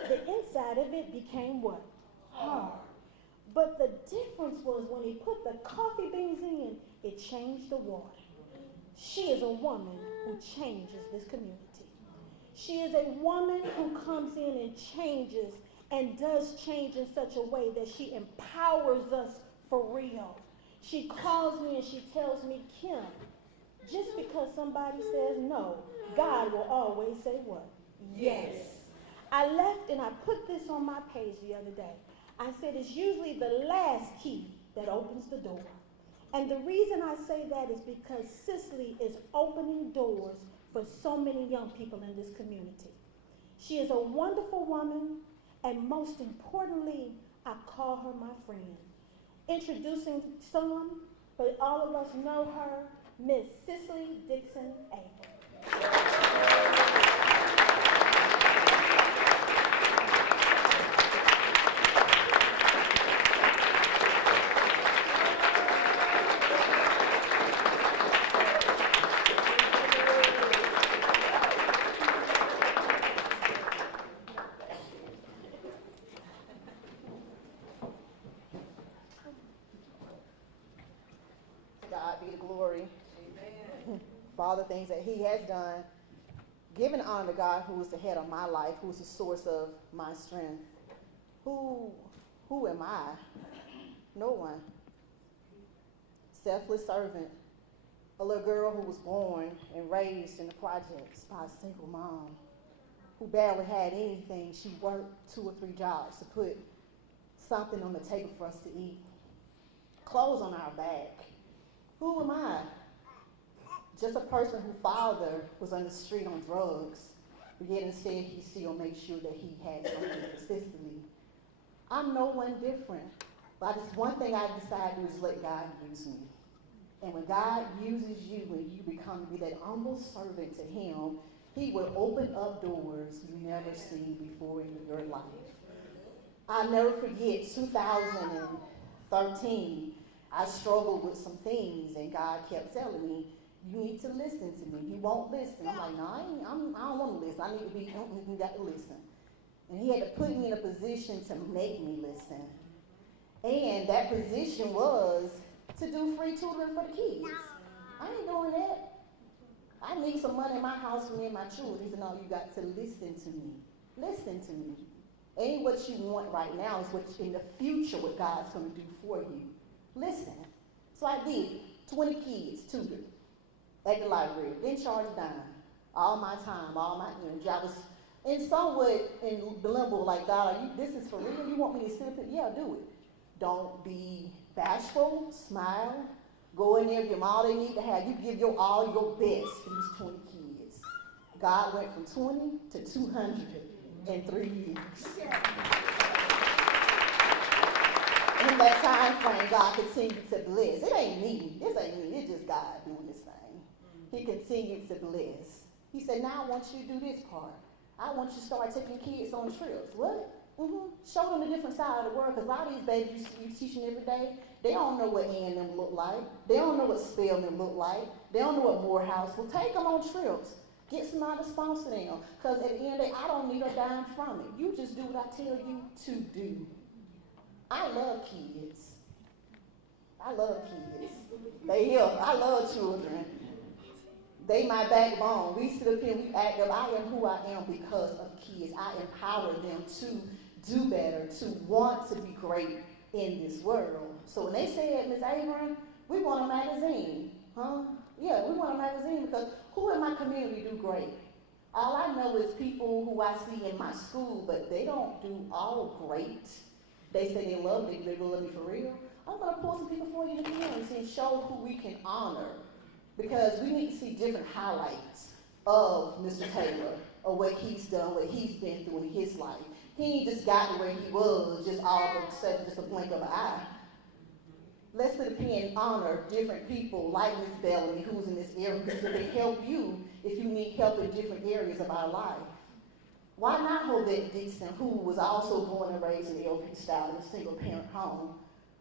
the inside of it became what? Hard. But the difference was when he put the coffee beans in, it changed the water. She is a woman who changes this community. She is a woman who comes in and changes and does change in such a way that she empowers us for real. She calls me and she tells me, Kim, just because somebody says no, God will always say what? Yes. I left and I put this on my page the other day. I said it's usually the last key that opens the door. And the reason I say that is because Cicely is opening doors for so many young people in this community. She is a wonderful woman, and most importantly, I call her my friend. Introducing some, but all of us know her, Miss Cicely Dixon Abel. For all the things that he has done, giving honor to God, who is the head of my life, who is the source of my strength. Who am I? No one. Selfless servant, a little girl who was born and raised in the projects by a single mom, who barely had anything. She worked 2 or 3 jobs to put something on the table for us to eat, clothes on our back. Who am I? Just a person whose father was on the street on drugs, but yet instead he still made sure that he had something consistently. I'm no one different, but it's one thing I decided to do is let God use me. And when God uses you, when you become to be that humble servant to him, he will open up doors you never seen before in your life. I'll never forget 2013, I struggled with some things, and God kept telling me, you need to listen to me. He won't listen. I'm like, no, I don't want to listen. I need to be, you got to listen. And he had to put me in a position to make me listen. And that position was to do free tutoring for the kids. I ain't doing that. I need some money in my house for me and my children. He said, no, you got to listen to me. Listen to me. Ain't what you want right now, is what in the future what God's going to do for you. Listen. So I did. 20 kids tutored at the library. Didn't charge a dime. All my time, all my energy. I was in somewhat in limbo, like, God, this is for real? You want me to sit up here? Yeah, do it. Don't be bashful. Smile. Go in there, give them all they need to have. You give your all your best for these 20 kids. God went from 20 to 200 in 3 years. In that time frame, God continued to bless. It ain't me. This ain't me. It's just God doing this thing. He continued to bless. He said, now I want you to do this part. I want you to start taking kids on trips. What? Show them the different side of the world, because a lot of these babies you teaching every day, they don't know what A&M look like. They don't know what Spelman look like. They don't know what Morehouse. Well, take them on trips. Get somebody to sponsor them, because at the end of the day, I don't need a dime from it. You just do what I tell you to do. I love kids. I love kids. They here. I love children. They my backbone. We sit up here, we act up. I am who I am because of kids. I empower them to do better, to want to be great in this world. So when they said, Ms. Abram, we want a magazine. Huh? Yeah, we want a magazine because who in my community do great? All I know is people who I see in my school, but they don't do all great. They say they love me, they love me for real. I'm going to pull some people for you in the community and show who we can honor. Because we need to see different highlights of Mr. Taylor, or what he's done, what he's been through in his life. He ain't just got to where he was, just all of a sudden, just a blink of an eye. Let's sit up here and honor different people like Ms. Bellamy, who's in this area, because it can help you if you need help in different areas of our life. Why not Hovette Dixon, who was also born and raised in the LP style in a single parent home?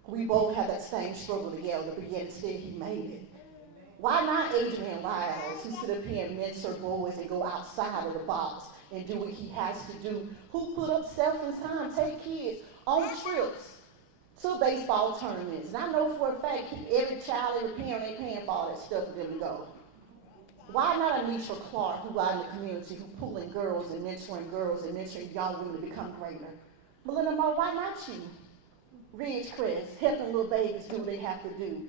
We both had that same struggle together, but yet instead he made it. Why not Adrian Lyles, who sit up here and mentor boys and go outside of the box and do what he has to do, who put up selfless time, take kids on trips to baseball tournaments. And I know for a fact every child, every parent ain't paying for all that stuff for them to go. Why not Anitra Clark, who out in the community, who pulling girls and mentoring young women to become greater? Melinda Moore, why not you? Ridge Crest, helping little babies do what they have to do.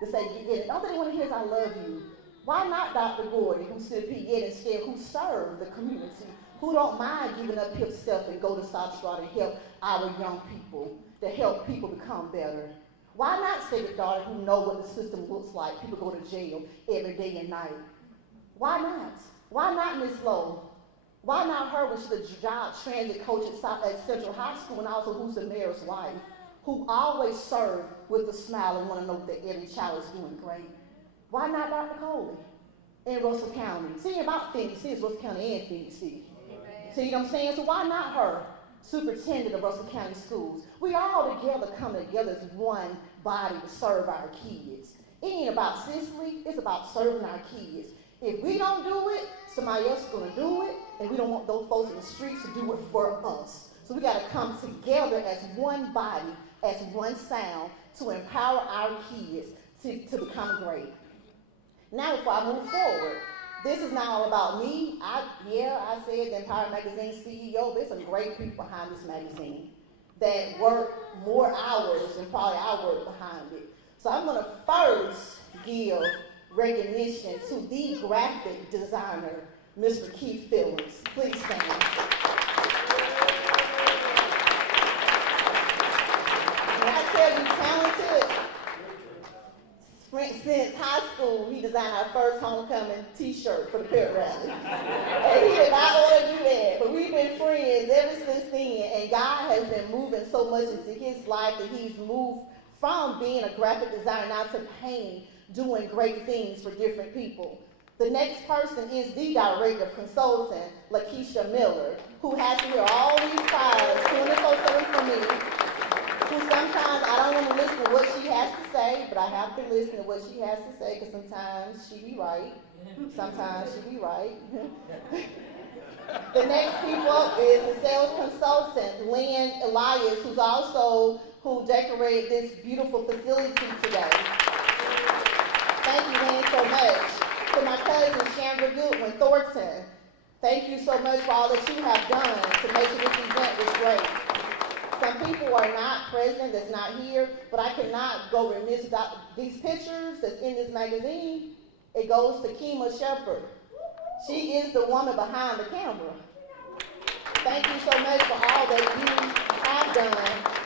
To say, get it. All they want to hear is I love you. Why not Dr. Gordy, who stood yet instead, who served the community, who don't mind giving up himself and go to South Stroud and help our young people, to help people become better? Why not Sacred Daughter, who know what the system looks like? People go to jail every day and night. Why not? Why not Miss Lowe? Why not her when she's a job transit coach at Central High School and also who's the mayor's wife, who always serve with a smile and want to know that every child is doing great? Why not Dr. Coley in Russell County? See, about Phoenix City, Russell County and Phoenix City. See what I'm saying? So why not her, superintendent of Russell County Schools? We all together come together as one body to serve our kids. It ain't about Cicely, it's about serving our kids. If we don't do it, somebody else is going to do it, and we don't want those folks in the streets to do it for us. So we got to come together as one body, as one sound, to empower our kids to become great. Now, before I move forward, this is not all about me. I said the Empower Magazine CEO, there's some great people behind this magazine that work more hours than probably I work behind it. So I'm going to first give recognition to the graphic designer, Mr. Keith Phillips. Please stand. When I tell you talented, since high school, he designed our first homecoming t-shirt for the pep rally. And he did not want to do that, but we've been friends ever since then, and God has been moving so much into his life that he's moved from being a graphic designer now to painting, doing great things for different people. The next person is the director of consulting, Lakeisha Miller, who has to hear all these files 24/7 from me, who sometimes I don't want to listen to what she has to say, but I have to listen to what she has to say, because sometimes she be right, sometimes she be right. The next people is the sales consultant, Lynn Elias, who decorated this beautiful facility today. Thank you, Lynn, so much. To my cousin, Chandra Goodwin Thornton, thank you so much for all that you have done to make sure this event was great. Some people are not present, that's not here, but I cannot go remiss without these pictures that's in this magazine. It goes to Kima Shepherd. She is the woman behind the camera. Thank you so much for all that you have done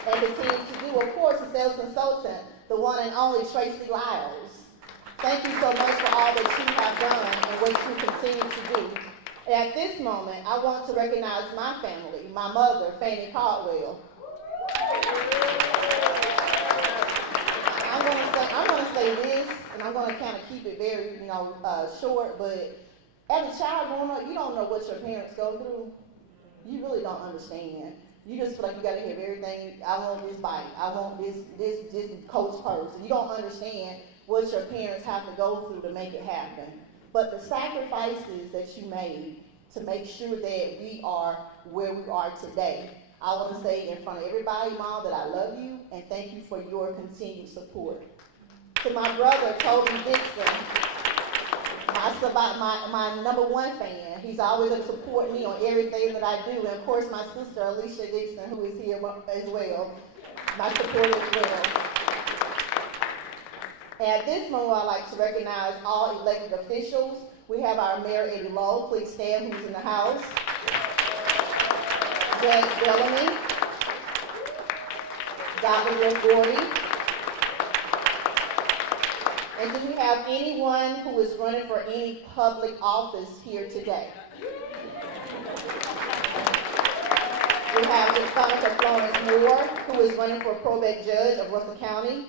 and continue to do. Of course, the sales consultant, the one and only Tracy Lyles. Thank you so much for all that you have done and what you continue to do. And at this moment, I want to recognize my family, my mother, Fanny Caldwell. I'm going to say this, and I'm going to kind of keep it very, short, but as a child growing up, you don't know what your parents go through. You really don't understand. You just feel like you got to have everything. I want this bike. I want this coach purse. You don't understand what your parents have to go through to make it happen. But the sacrifices that you made to make sure that we are where we are today, I want to say in front of everybody, Mom, that I love you and thank you for your continued support. To my brother, Toby Dixon, my number one fan. He's always going to support me on everything that I do. And of course, my sister, Alicia Dixon, who is here as well, my support as well. And at this moment, I'd like to recognize all elected officials. We have our Mayor, Eddie Lowe. Please stand, who's in the house. Judge Bellamy. Dr. Rick Gordy. And do we have anyone who is running for any public office here today? We have Ms. Monica Florence Moore, who is running for probate judge of Russell County.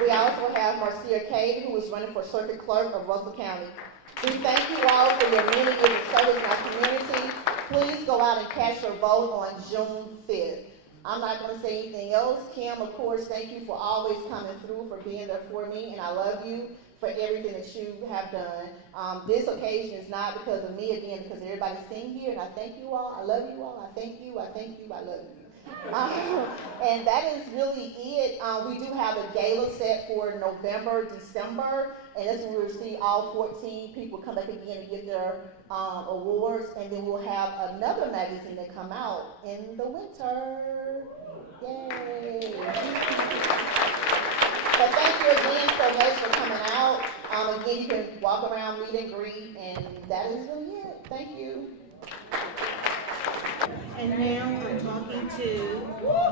We also have Marcia Cade, who is running for circuit clerk of Russell County. We thank you all for your many years of service in our community. Please go out and cast your vote on June 5th. I'm not going to say anything else. Kim, of course, thank you for always coming through, for being there for me, and I love you for everything that you have done. This occasion is not because of me, again, because everybody's sitting here, and I thank you all. I love you all. I thank you. I thank you. I love you. And that is really it. We do have a gala set for November, December, and that's when we'll see all 14 people come back again and get their awards, and then we'll have another magazine that come out in the winter. Yay! But thank you again so much for coming out. Again, you can walk around, meet and greet, and that is really it. Thank you. And now I'm talking to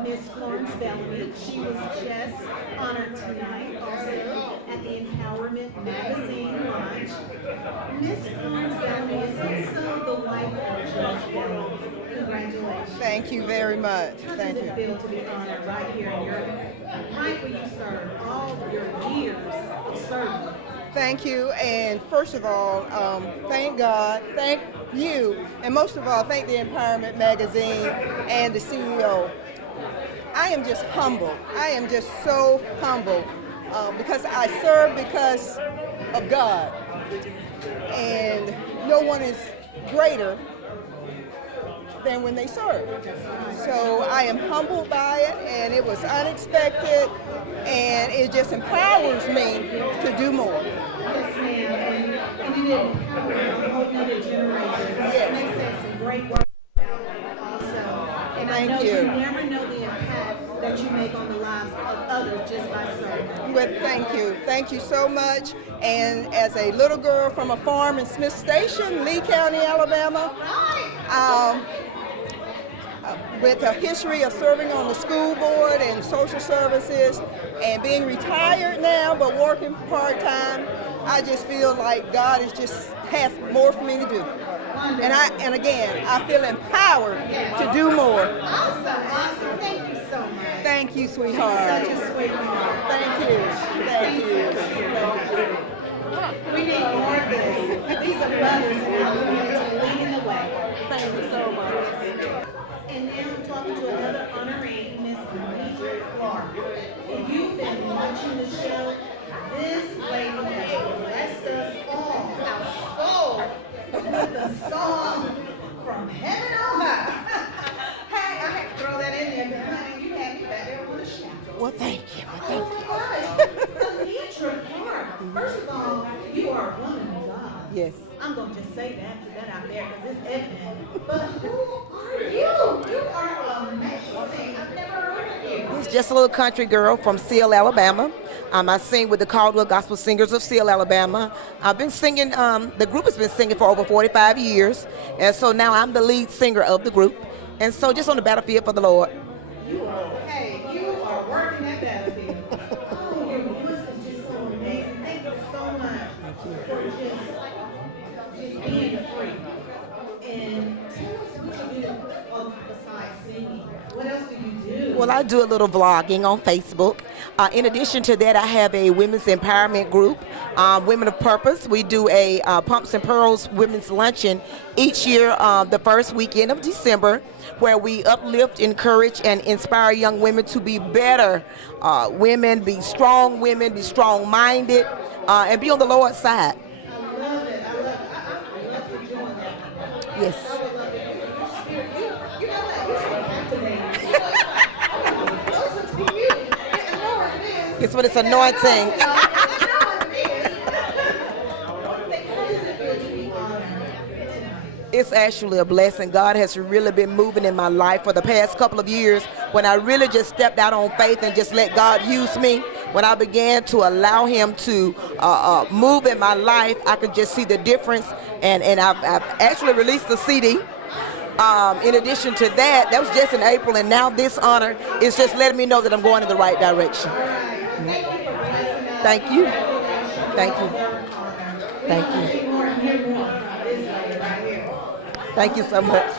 Miss Florence Bellamy. She was just honored tonight also at the Empowerment Magazine launch. Miss Florence Bellamy is also the wife of Judge Bellamy. Congratulations. Thank you very much. How Thank does you. it feel to be honored right here in your life where you served all your years of service? Thank you, and first of all, thank God, thank you, and most of all, thank the Empowerment Magazine and the CEO. I am just humble. I am just so humble because I serve because of God, and no one is greater than when they serve. So I am humbled by it, and it was unexpected, and it just empowers me to do more. Yes, ma'am. And you did empower a whole other generation. Yes. And they said some great work also. And Thank I know you. you never know the impact that you make on the lives of others just by serving. But thank you. Thank you so much. And as a little girl from a farm in Smith Station, Lee County, Alabama, with a history of serving on the school board and social services and being retired now but working part-time, I just feel like God has more for me to do. And again, I feel empowered to do more. Awesome. Thank you so much. Thank you, sweetheart. Such a sweetheart. Thank you. Thank you. We need more of this. These are mothers in our community leading the way. Thank you so much. And now I'm talking to another honoree, Miss Alicia Clark. If you've been watching the show, this lady has blessed us all, our soul, with a song from heaven on high. Hey, I had to throw that in there, but honey, you had me back there on the show. Well, thank you. Oh my gosh, Alicia Clark. First of all, you are a woman of God. Yes. I'm going to just say that, put that out there because it's evident. But who are you? You are amazing. I've never heard of you. It's just a little country girl from Seal, Alabama. I sing with the Caldwell Gospel Singers of Seal, Alabama. I've been singing, the group has been singing for over 45 years. And so now I'm the lead singer of the group. And so just on the battlefield for the Lord. just being free. And tell us what you do besides singing. What else do you do? Well, I do a little vlogging on Facebook. In addition to that, I have a women's empowerment group, Women of Purpose. We do a Pumps and Pearls Women's Luncheon each year, the first weekend of December, where we uplift, encourage, and inspire young women to be better women, be strong-minded, and be on the Lord's side. I love it. I love you doing that. Yes. I would love it. Your spirit, you know what? You're so activating. Listen to you. I know what it is. It's what it's anointing. It's actually a blessing. God has really been moving in my life for the past couple of years when I really just stepped out on faith and just let God use me. When I began to allow him to move in my life, I could just see the difference. And I've actually released the CD. In addition to that, that was just in April, and now this honor is just letting me know that I'm going in the right direction. Thank you. Thank you. Thank you. Thank you so much.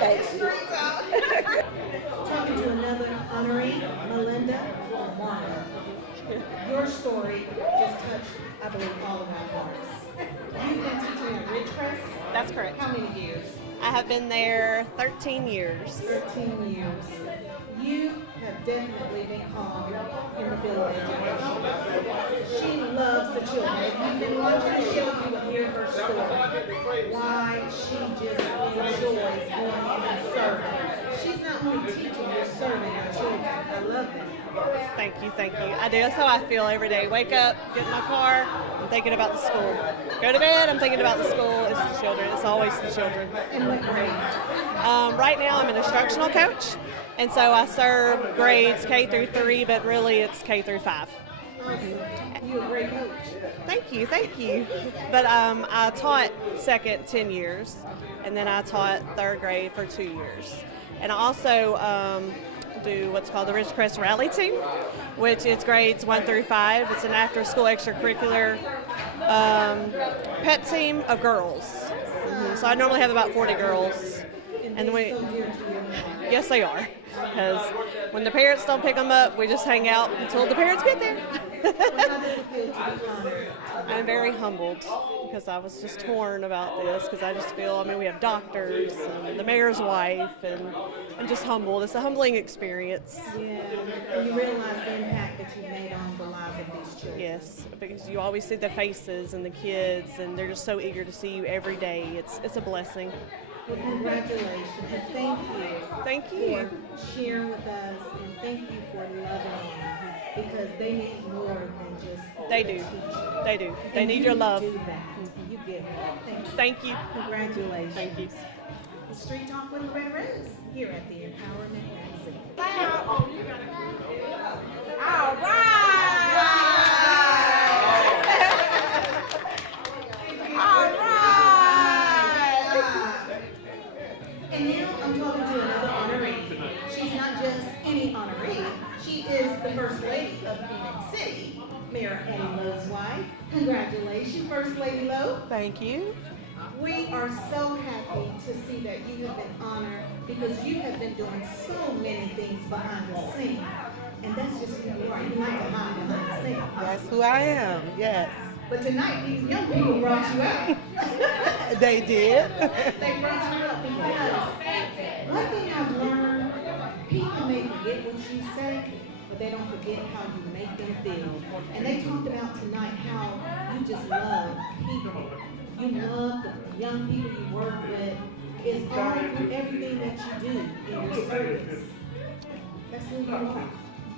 Thank you. Talking to another honoree, Melinda Warner. Your story just touched, I believe, all of our hearts. You've been teaching at Ridgecrest? That's correct. How many years? I have been there 13 years. 13 years. You have definitely been called in the field of education. She loves the children. If you've been watching the show, you will hear her story. Why she just enjoys going in and serving. She's not only teaching, you're serving our children. I love that. Thank you, thank you. I do. That's how I feel every day. Wake up, get in my car, I'm thinking about the school. Go to bed, I'm thinking about the school. It's the children. It's always the children. And what grade? Right now I'm an instructional coach, and so I serve grades K through 3, but really it's K through 5. You're a great coach. Thank you, thank you. But I taught second 10 years, and then I taught third grade for 2 years. And I also do what's called the Ridgecrest Rally Team, which is grades 1 through 5. It's an after-school extracurricular pep team of girls. So I normally have about 40 girls. And we, yes, they are. Because when the parents don't pick them up, we just hang out until the parents get there. I'm very humbled because I was just torn about this because I just feel, I mean, we have doctors and the mayor's wife, and I'm just humbled. It's a humbling experience. Yeah, and you realize the impact that you've made on the lives of these children. Yes, because you always see the faces and the kids, and they're just so eager to see you every day. It's a blessing. Well, congratulations, and thank you. Thank you. For sharing with us, and thank you for loving them, because they need more than just They do. teaching. They do. They And need you your love. do that. You give it. Thank you. Congratulations. Thank you. Street Talk with Loretta Rose here at the Empowerment Magazine. All right. All right. And now I'm talking to another honoree. She's not just any honoree. She is the First Lady of Phoenix City, Mayor Eddie Lowe's wife. Congratulations, First Lady Lowe. Thank you. We are so happy to see that you have been honored because you have been doing so many things behind the scenes. And that's just who you are. You like to hide behind the scenes. That's who I am, yes. But tonight, these young people brought you out. They did. They brought you out because one thing I've learned, people may forget what you say, but they don't forget how you make them feel. And they talked about tonight how you just love people. You love the young people you work with. It's all through everything that you do in your service. That's who you are.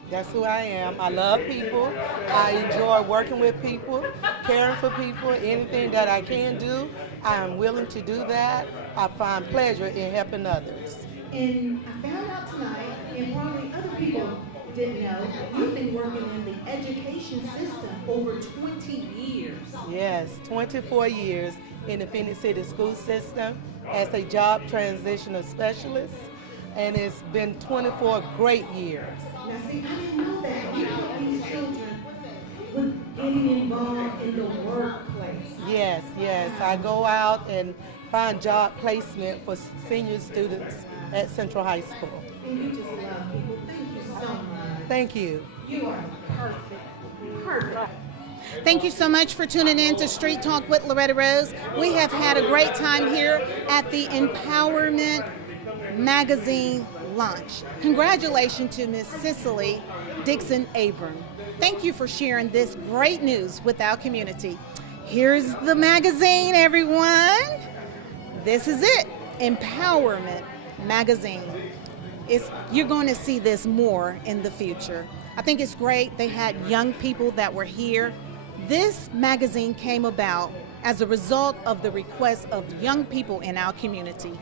That's who I am. I love people. I enjoy working with people, caring for people. Anything that I can do, I am willing to do that. I find pleasure in helping others. And I found out tonight, and probably other people didn't know, you've been working in the education system over 20 years. Yes, 24 years in the Phoenix City school system as a job transitional specialist, and it's been 24 great years. Now see, I didn't know that. You help these children with getting involved in the workplace. Yes, yes. I go out and find job placement for senior students at Central High School. And you just love people. Thank you so much. Thank you. You are perfect. Perfect. Thank you so much for tuning in to Street Talk with Loretta Rose. We have had a great time here at the Empowerment Magazine launch. Congratulations to Miss Cicely Dixon Abram. Thank you for sharing this great news with our community. Here's the magazine, everyone. This is it, Empowerment Magazine. You're going to see this more in the future. I think it's great. They had young people that were here. This magazine came about as a result of the request of young people in our community.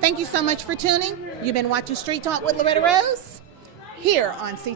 Thank you so much for tuning. You've been watching Street Talk with Loretta Rose here on C.